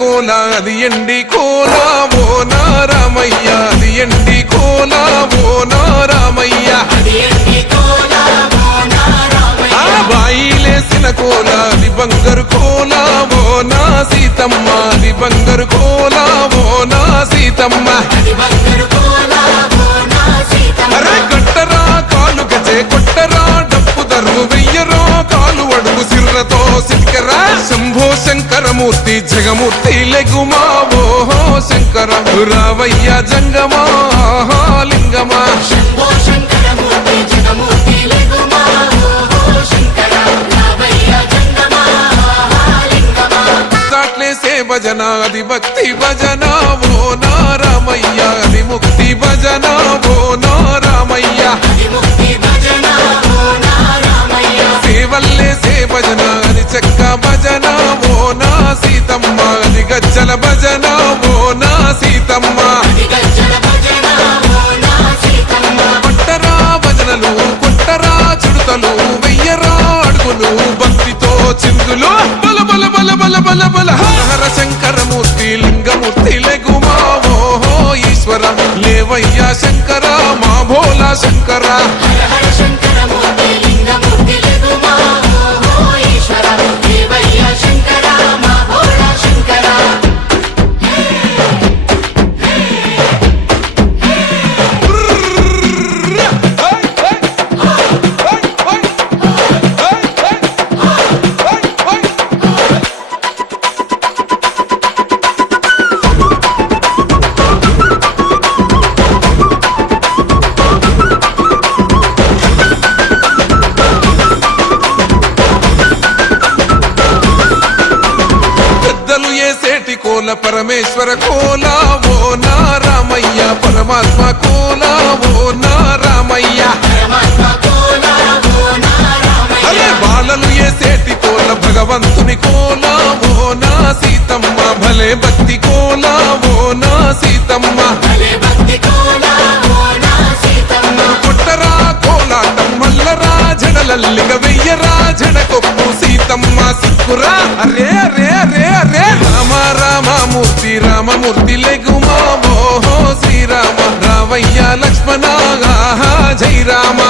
కోల అది ఎండి కోల ఓ నారామయ్య అది ఎండి కోల ఓ నారామయ్య బాయిలేసిన కోల అది బంగారు కోల ఓ నా సీతమ్మ అది బంగారు కోల ఓ నా సీతమ్మ అరే కట్టరా కాలు గజే కొట్టరా డప్పు దర్రు వెయ్యరో కాలు అడుగు సిర్రతో సిక్కరా శంభో శంకరమూర్తి జగమూర్తి లెగుమా ఓహో శంకర రావయ్య జంగమా లింగమా సాట్లేసే భజన అది భక్తి భజన ఓ నారామయ్య అది ముక్తి భజన ఓ నారామయ్య సేవల్లేసే భజన అది చెక్క భజన ఓ నా సీతమ్మ అది గజ్జల భజన ఓ నా సీతమ్మ కొట్టరా భజనలు కొట్టరా చిడుతలు వెయ్యరా అడుగులు భక్తితో చిందులు బల బల బల బల బల బల హర శంకరమూర్తి లింగమూర్తి లెగుమా ఓహో ఈశ్వర లేవయ్యా శంకర మా భోలా శంకర కోల పరమేశ్వర కోల ఓ నారామయ్య పరమాత్మ కోల ఓ నారామయ్య అరే బాలలు ఏసేటి కోల భగవంతుని కోల ఓ నా సీతమ్మ భలే భక్తి కోల ఓ నా సీతమ్మ కొట్టరా కోలాటం మల్లరా జడలల్లిగ వెయ్యరా జడకొప్పు సీతమ్మ సిక్కురా అరే అరే అరే అరే రామ రామమూర్తి రామమూర్తి లెగుమా ఓహో శ్రీరామ రావయ్య లక్ష్మణ జై రామ